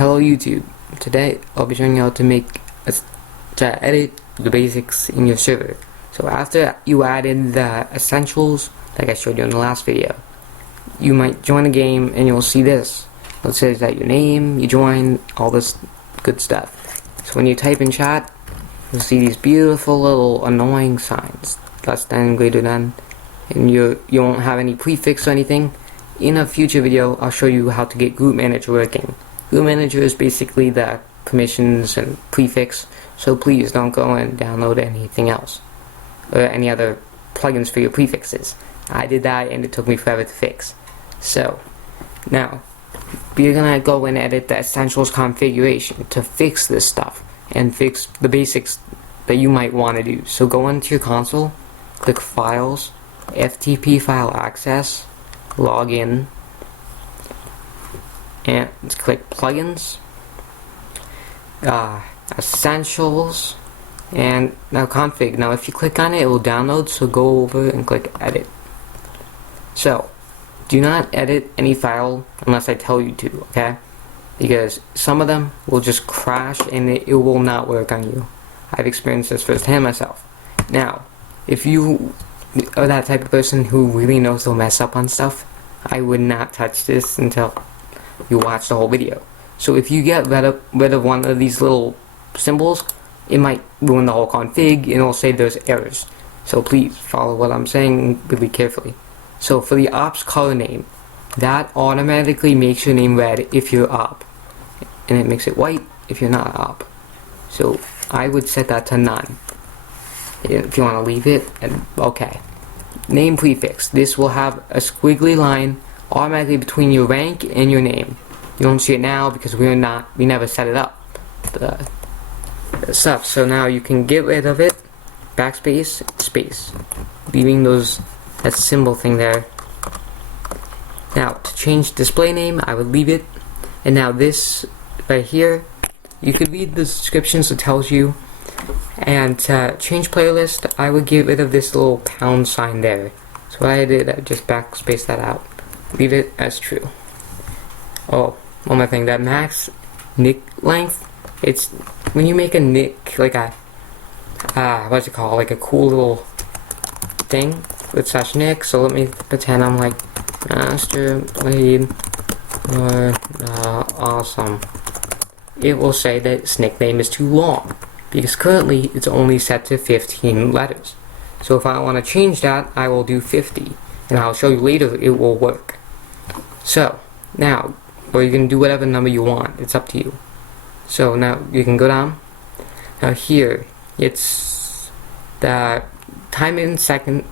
Hello YouTube. Today I'll be showing you how to edit the basics in your server. So after you added the essentials like I showed you in the last video, you might join a game and you'll see this. It says that your name, you join, all this good stuff. So when you type in chat, you'll see these beautiful little annoying signs. Less than, greater than, and you won't have any prefix or anything. In a future video, I'll show you how to get Group Manager working. Group Manager is basically the permissions and prefix, so please don't go and download anything else or any other plugins for your prefixes. I did that and it took me forever to fix. So now we're gonna go and edit the essentials configuration to fix this stuff and fix the basics that you might want to do. So go into your console, click Files, FTP File Access, log in, and click Plugins, Essentials, and now Config. Now if you click on it, it will download, so go over and click Edit. So do not edit any file unless I tell you to, okay? Because some of them will just crash and it will not work on you. I've experienced this firsthand myself. Now, if you are that type of person who really knows they'll mess up on stuff, I would not touch this until you watch the whole video. So if you get rid of one of these little symbols, it might ruin the whole config and it'll say there's errors. So please follow what I'm saying really carefully. So for the ops color name, that automatically makes your name red if you're op, and it makes it white if you're not op. So I would set that to none. If you want to leave it, and okay. Name prefix. This will have a squiggly line automatically between your rank and your name. You don't see it now because we never set it up. The stuff. So now you can get rid of it. Backspace, space, leaving that symbol thing there. Now to change display name, I would leave it. And now this right here, you could read the descriptions. It tells you. And to change playlist, I would get rid of this little pound sign there. So what I did, I just backspace that out. Leave it as true. Oh, one more thing, that max nick length, it's when you make a nick, like a, what's it called, like a cool little thing with such nick. So let me pretend I'm like Master Blade or Awesome. It will say that its nickname is too long, because currently it's only set to 15 letters. So if I want to change that, I will do 50, and I'll show you later it will work. So now, or you can do whatever number you want, it's up to you. So now you can go down. Now here, it's the time in seconds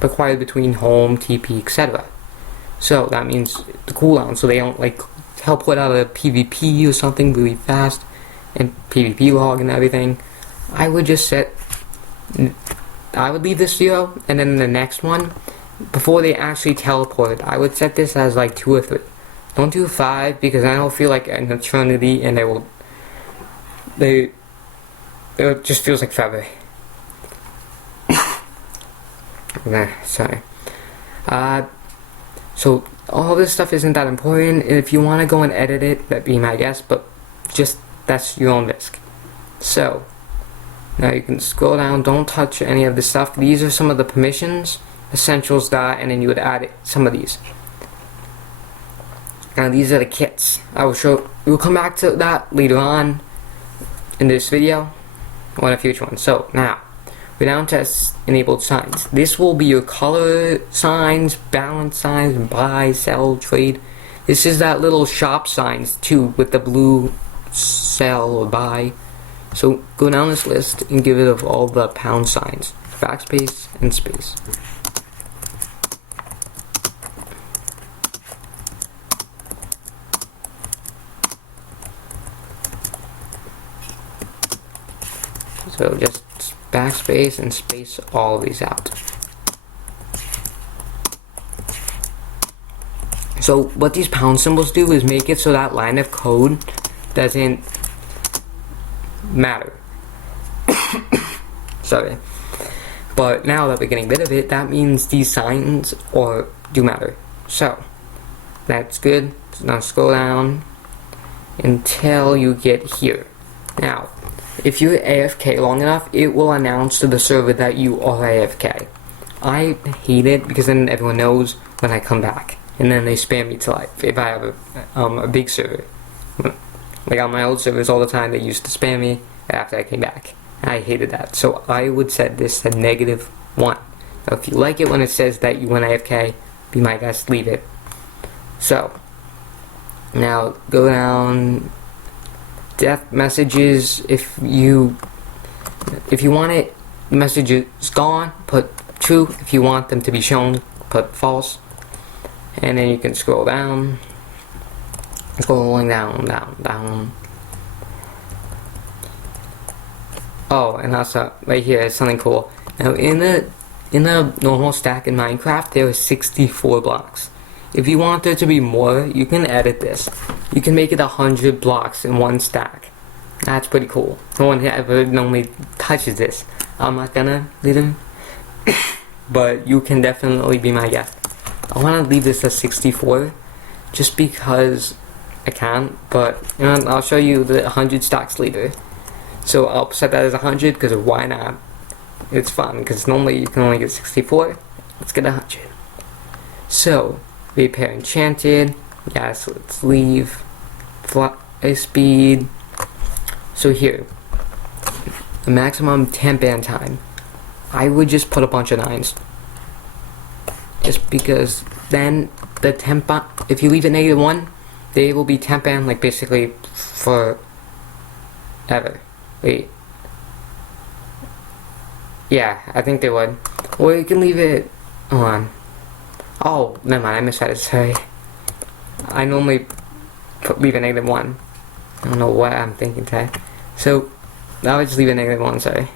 required between home, TP, etc. So that means the cooldown, so they don't like help put out a PvP or something really fast, and PvP log and everything. I would just I would leave this 0, and then the next one, before they actually teleport, I would set this as like 2 or 3. Don't do 5, because I don't feel like an eternity, and it just feels like forever. Sorry. So all this stuff isn't that important, and if you want to go and edit it, that'd be my guess, but just that's your own risk. So now you can scroll down, don't touch any of this stuff. These are some of the permissions, essentials, and then you would add some of these. Now these are the kits. We'll come back to that later on in this video or in a future one. So now we're down to enabled signs. This will be your color signs, balance signs, buy, sell, trade. This is that little shop signs too, with the blue sell or buy. So go down this list and get rid of all the pound signs, backspace and space. So just backspace and space all of these out. So what these pound symbols do is make it so that line of code doesn't matter. Sorry. But now that we're getting rid of it, that means these signs do matter. So that's good. So now scroll down until you get here. Now, if you're AFK long enough, it will announce to the server that you are AFK. I hate it because then everyone knows when I come back, and then they spam me to life if I have a big server. Like on my old servers all the time, they used to spam me after I came back. I hated that. So I would set this to -1. Now, if you like it when it says that you went AFK, be my guest, leave it. So, now go down, death messages. If you want it, the message is gone, put true. If you want them to be shown, put false. And then you can scroll down. Scrolling down. Oh, and also right here is something cool. Now in the normal stack in Minecraft, there are 64 blocks. If you want there to be more, you can edit this. You can make it 100 blocks in one stack. That's pretty cool. No one ever normally touches this. I'm not gonna leave them, but you can definitely be my guest. I want to leave this at 64, just because I can, but you know, I'll show you the 100 stacks later. So I'll set that as 100 because why not? It's fun because normally you can only get 64. Let's get 100. So repair enchanted. Yes, let's leave fly speed. So here, the maximum temp ban time. I would just put a bunch of 9s. Just because then the temp ban, if you leave it -1, they will be temp banned like basically for ever. Wait. Yeah, I think they would. Or you can leave it. Hold on. Oh, never mind. I misread it. Sorry. I normally leave it -1. I don't know what I'm thinking today. So I would just leave it -1. Sorry.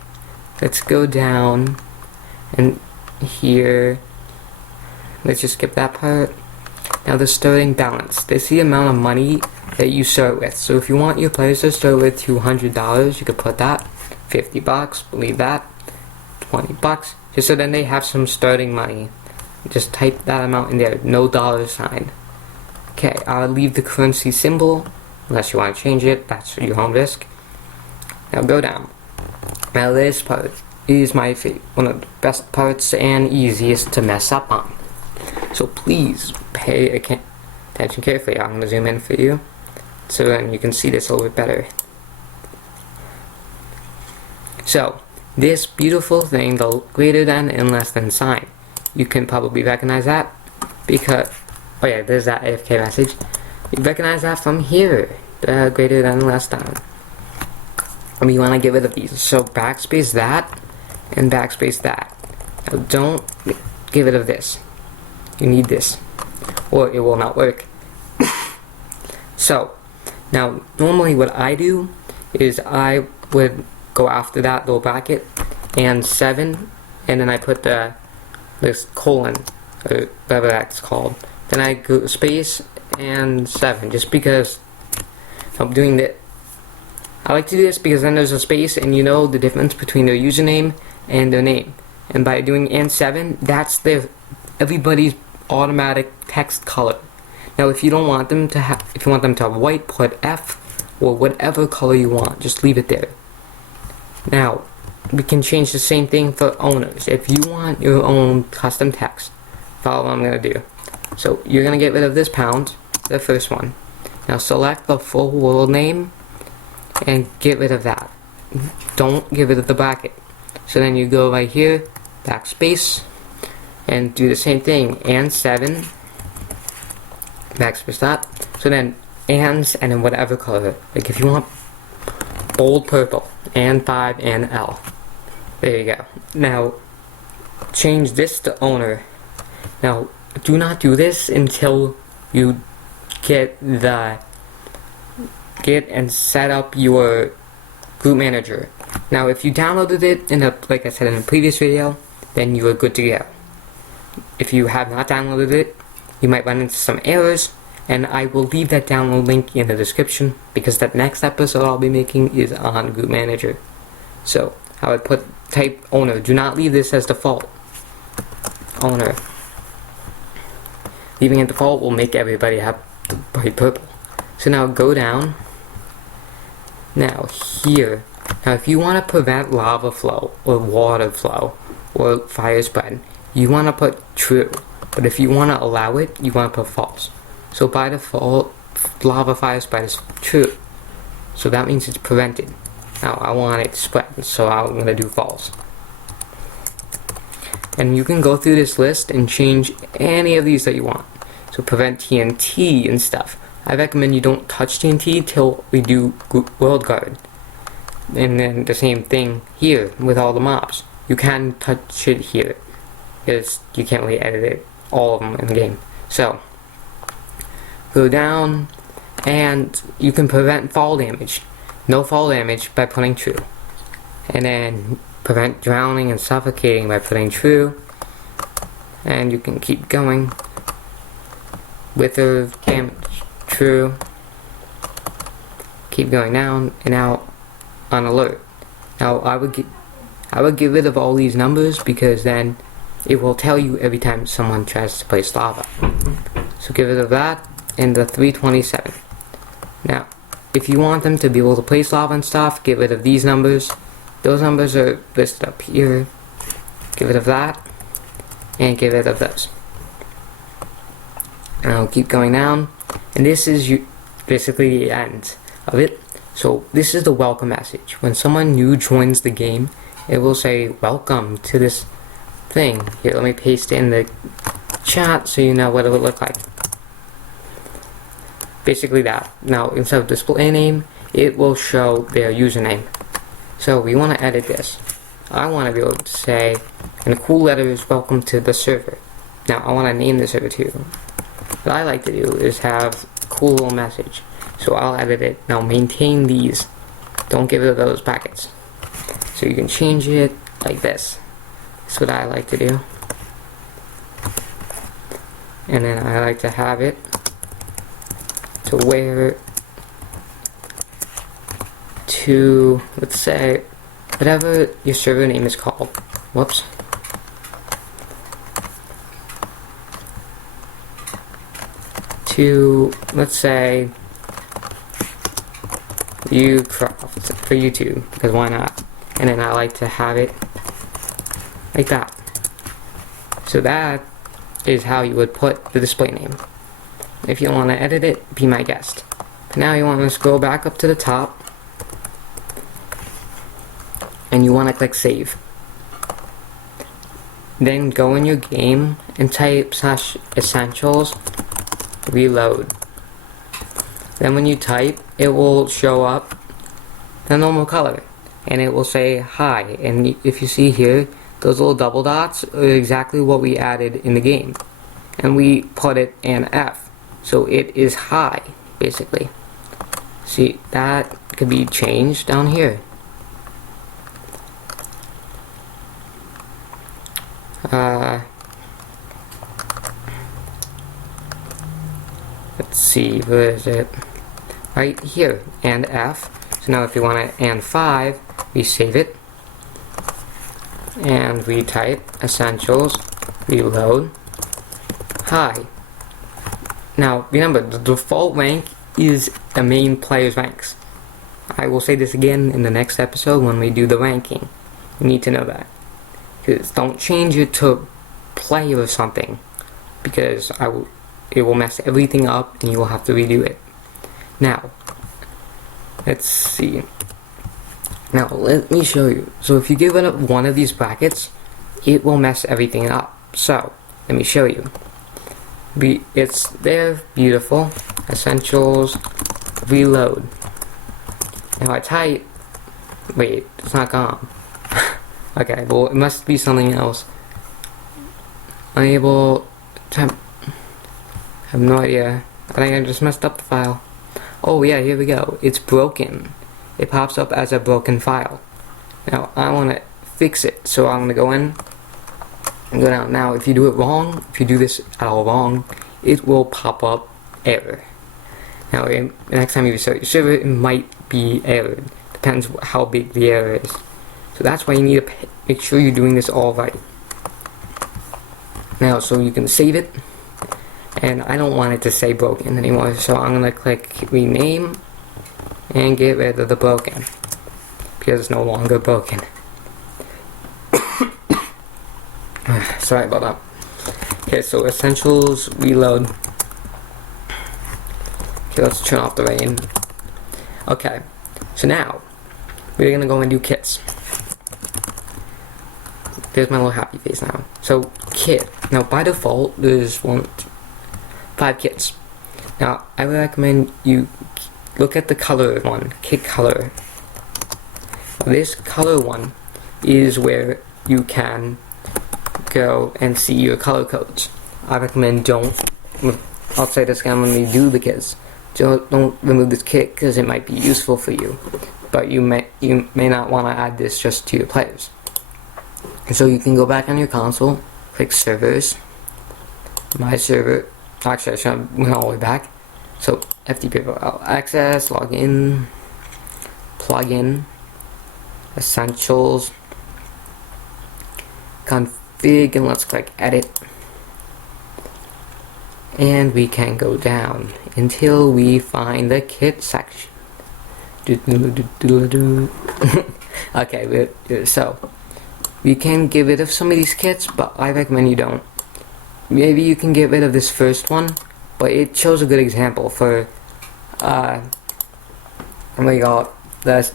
Let's go down and here. Let's just skip that part. Now the starting balance. This is the amount of money that you start with. So if you want your players to start with $200, you could put that. $50, believe that. $20, just so then they have some starting money. Just type that amount in there, no $sign. Okay, I'll leave the currency symbol, unless you want to change it, that's your own risk. Now go down. Now this part is my favorite, one of the best parts and easiest to mess up on. So please pay attention carefully. I'm going to zoom in for you, so then you can see this a little bit better. So, this beautiful thing, the greater than and less than sign. You can probably recognize that because, oh yeah, there's that AFK message. You recognize that from here, the greater than and less than. And you want to get rid of these. So backspace that and backspace that. Now don't get rid of this. You need this, or it will not work. So, now normally what I do is I would go after that little bracket and 7, and then I put this colon, or whatever that's called. Then I go space and 7, just because I'm doing that. I like to do this because then there's a space and you know the difference between their username and their name. And by doing and 7, that's everybody's automatic text color. Now if you don't want them to have, if you want them to have white, put F or whatever color you want, just leave it there. Now we can change the same thing for owners. If you want your own custom text, follow what I'm going to do. So you're going to get rid of this pound, the first one. Now select the full world name and get rid of that. Don't get rid of the bracket. So then you go right here, backspace, and do the same thing, and 7, backspace that. So then and then whatever color. Like if you want bold purple, and 5 and L. There you go. Now change this to owner. Now do not do this until you get and set up your group manager. Now if you downloaded it like I said in a previous video, then you are good to go. If you have not downloaded it, you might run into some errors, and I will leave that download link in the description because that next episode I'll be making is on Group Manager. So I would type owner. Do not leave this as default. Owner. Leaving it default will make everybody have the bright purple. So now go down. Now here, now if you want to prevent lava flow or water flow or fire spread, you want to put true. But if you want to allow it, you want to put false. So by default, lava fire spread is true. So that means it's prevented. Now I want it to spread, so I'm going to do false. And you can go through this list and change any of these that you want. So prevent TNT and stuff. I recommend you don't touch TNT till we do World Guard. And then the same thing here with all the mobs. You can touch it here, because you can't really edit it, all of them in the game. So, go down, and you can prevent fall damage. No fall damage by putting true. And then prevent drowning and suffocating by putting true. And you can keep going. Wither damage, true. Keep going down and out on alert. Now I would get rid of all these numbers, because then it will tell you every time someone tries to place lava. So get rid of that and the 327. Now, if you want them to be able to place lava and stuff, get rid of these numbers. Those numbers are listed up here. Get rid of that and get rid of those. And I'll keep going down, and this is basically the end of it. So this is the welcome message. When someone new joins the game, it will say welcome to this thing. Here, let me paste it in the chat so you know what it would look like. Basically that. Now instead of display name, it will show their username. So we want to edit this. I want to be able to say in cool letters, welcome to the server. Now I want to name the server too. What I like to do is have a cool little message. So I'll edit it. Now maintain these. Don't get rid of those packets. So you can change it like this. That's what I like to do. And then I like to have it to where to, let's say, whatever your server name is called. Whoops. To, let's say, Ucraft for YouTube, because why not? And then I like to have it like that. So that is how you would put the display name. If you want to edit it, be my guest. But now you want to scroll back up to the top, and you want to click save. Then go in your game and type /essentials reload. Then when you type, it will show up the normal color, and it will say hi. And if you see here, those little double dots are exactly what we added in the game, and we put it in F, so it is hi, basically. See, that could be changed down here. Let's see, where is it? Right here, and F. So now if you want to and 5, we save it. And we type essentials, reload, hi. Now remember, the default rank is the main player's ranks. I will say this again in the next episode when we do the ranking. You need to know that. Because don't change it to play or something, because it will mess everything up and you will have to redo it. Now, let's see. Now, let me show you. So if you give it one of these brackets, it will mess everything up. So, let me show you. It's there, beautiful. Essentials, reload. Now I type, wait, it's not gone. Okay, well, it must be something else. Unable, I have no idea. I think I just messed up the file. Oh yeah, here we go. It's broken. It pops up as a broken file. Now I want to fix it, so I'm going to go in and go down. Now if you do it wrong, if you do this at all wrong, it will pop up error. Now the next time you restart your server, it might be errored. Depends how big the error is. So that's why you need to make sure you're doing this all right. Now, so you can save it. and I don't want it to say broken anymore, so I'm gonna click rename and get rid of the broken because it's no longer broken. Sorry about that. Okay, so essentials reload. Okay, let's turn off the rain. Okay, so now we're gonna go and do kits. There's my little happy face now. So kit. Now by default there's 5 kits. Now I would recommend you look at the color one, kit color. This color one is where you can go and see your color codes. I recommend I'll say this again when we do the kits. Don't remove this kit because it might be useful for you, but you may not want to add this just to your players. So you can go back on your console, click servers, my server. Actually, I should have went all the way back. So FTP access, login, plugin, essentials, config, and let's click edit. And we can go down until we find the kit section. Okay, so we can get rid of some of these kits, but I recommend you don't. Maybe you can get rid of this first one, but it shows a good example for the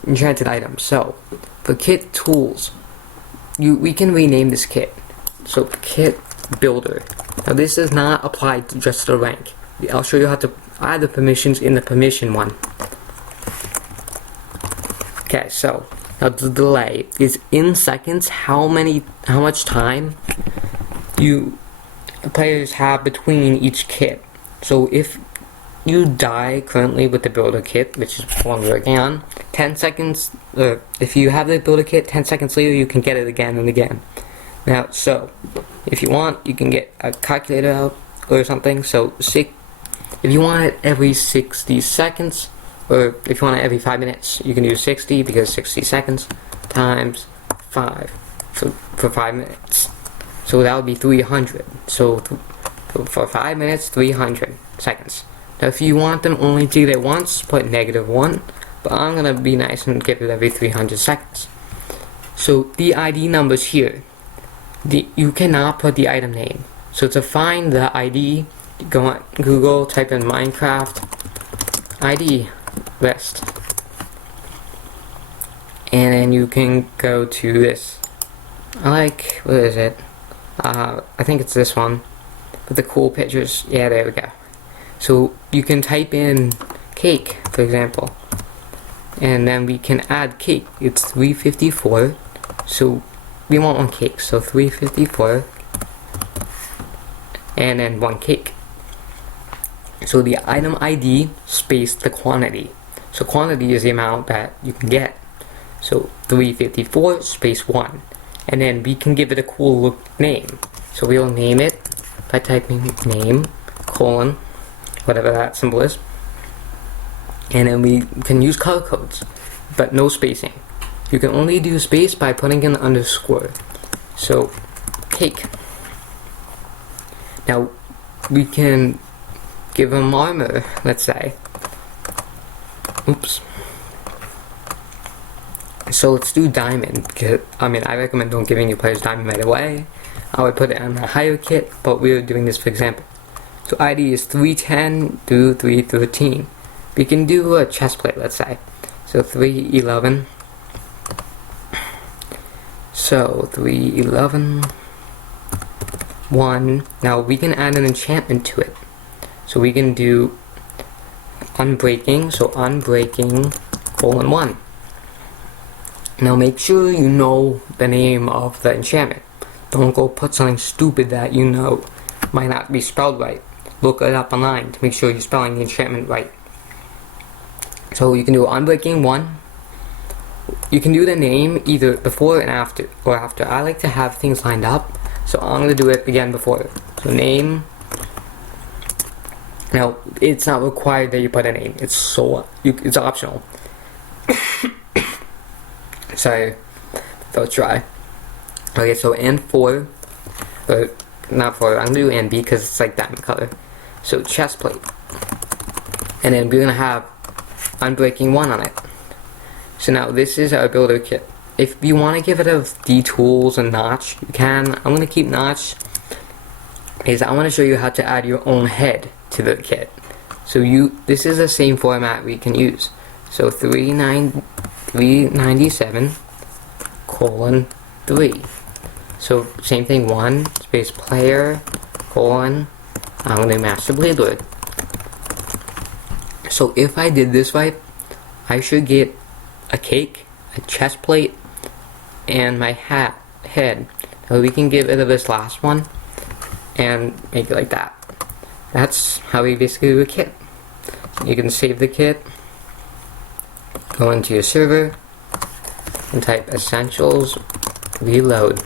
enchanted items. So for kit tools, we can rename this kit. So kit builder. Now this does not apply to just the rank. I'll show you how to add the permissions in the permission one. Okay, so now the delay is in seconds. How much time players have between each kit. So if you die currently with the builder kit, which is what I'm working on, 10 seconds, if you have the builder kit, 10 seconds later you can get it again and again. Now, so if you want, you can get a calculator out or something. So if you want it every 60 seconds, or if you want it every 5 minutes, you can do 60 because 60 seconds times 5. So for 5 minutes. So that would be 300. So for 5 minutes, 300 seconds. Now if you want them only to get it once, put -1. But I'm gonna be nice and give it every 300 seconds. So the ID numbers here. You cannot put the item name. So to find the ID, go on Google, type in Minecraft ID list, and then you can go to this. What is it? I think it's this one with the cool pictures. Yeah, there we go. So you can type in cake, for example, and then we can add cake. It's 354. So we want 1 cake, so 354, and then 1 cake. So the item ID space the quantity. So quantity is the amount that you can get. So 354 space 1, and then we can give it a cool look name. So we'll name it by typing name colon whatever that symbol is, and then we can use color codes, but no spacing. You can only do space by putting an underscore. So, cake. Now, we can give them armor, let's say. Oops. So let's do diamond, because, I recommend don't giving your players diamond right away. I would put it on a higher kit, but we're doing this for example. So ID is 310 through 313. We can do a chest plate, let's say. So 311. So 311 1. Now we can add an enchantment to it. So we can do unbreaking. So unbreaking :1. Now make sure you know the name of the enchantment. Don't go put something stupid that you know might not be spelled right. Look it up online to make sure you're spelling the enchantment right. So you can do unbreaking 1. You can do the name either before and after, or after. I like to have things lined up, so I'm going to do it again before. So name. Now, it's not required that you put a name. It's optional. Sorry, felt dry. Okay, so and 4, but not 4. I'm going to do and B because it's like diamond color. So chest plate. And then we're gonna have Unbreaking 1 on it. So now this is our builder kit. If you want to give it a D-tools and notch, you can. I'm gonna keep notch because I want to show you how to add your own head to the kit. So this is the same format we can use. So 397:3. So same thing, 1 space player colon, I'm gonna master blade lord. So if I did this right, I should get a cake, a chest plate, and my head. So we can get rid of this last one and make it like that. That's how we basically do a kit. You can save the kit, go into your server, and type essentials reload.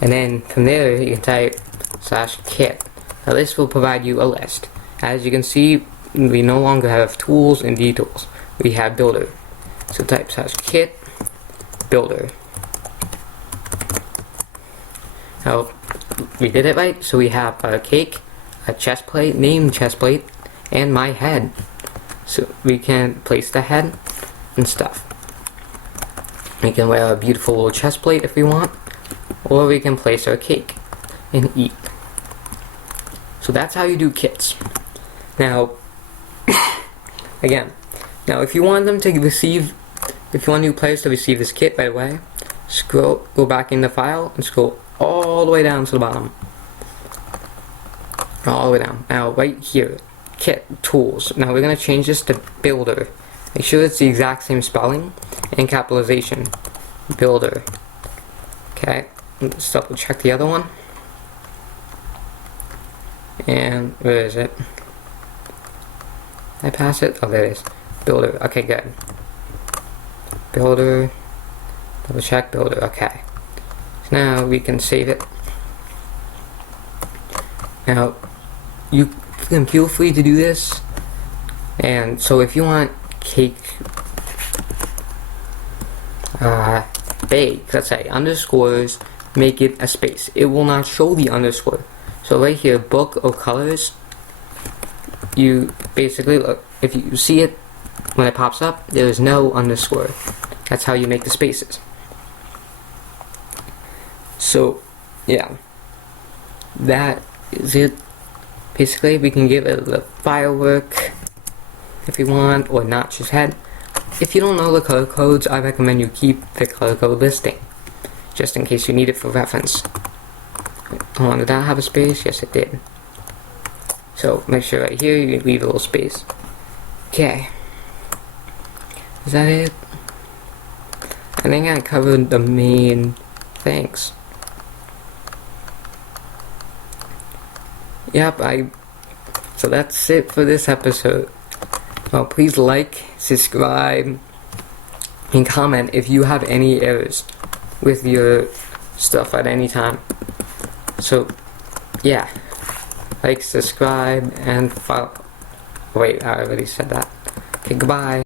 And then from there you can type /kit. Now this will provide you a list. As you can see, we no longer have tools and D-tools. We have builder. So type /kit builder. Now we did it right, so we have a cake, a chest plate, named chest plate, and my head. So we can place the head and stuff. We can wear a beautiful little chest plate if we want, or we can place our cake and eat. So that's how you do kits. Now, again, now if you want them to receive, if you want new players to receive this kit right away, go back in the file and scroll all the way down to the bottom. All the way down. Now right here, kit, tools. Now we're going to change this to builder. Make sure it's the exact same spelling and capitalization. Builder. Okay, let's double check the other one. And where is it? Did I pass it? Oh, there it is. Builder. Okay, good. Builder. Double check builder. Okay. So now we can save it. Now, you can feel free to do this. And so if you want cake bake, let's say underscores, make it a space. It will not show the underscore. So right here, book or colors, you basically, if you see it when it pops up, there is no underscore. That's how you make the spaces. So yeah, that is it. Basically, we can give it a firework if you want, or notch's head. If you don't know the color codes, I recommend you keep the color code listing, just in case you need it for reference. Hold on, did that have a space? Yes, it did. So make sure right here you leave a little space. Okay. Is that it? I think I covered the main things. Yep, so that's it for this episode. Well, please like, subscribe, and comment if you have any errors with your stuff at any time. So, yeah. Like, subscribe, and follow. Wait, I already said that. Okay, goodbye.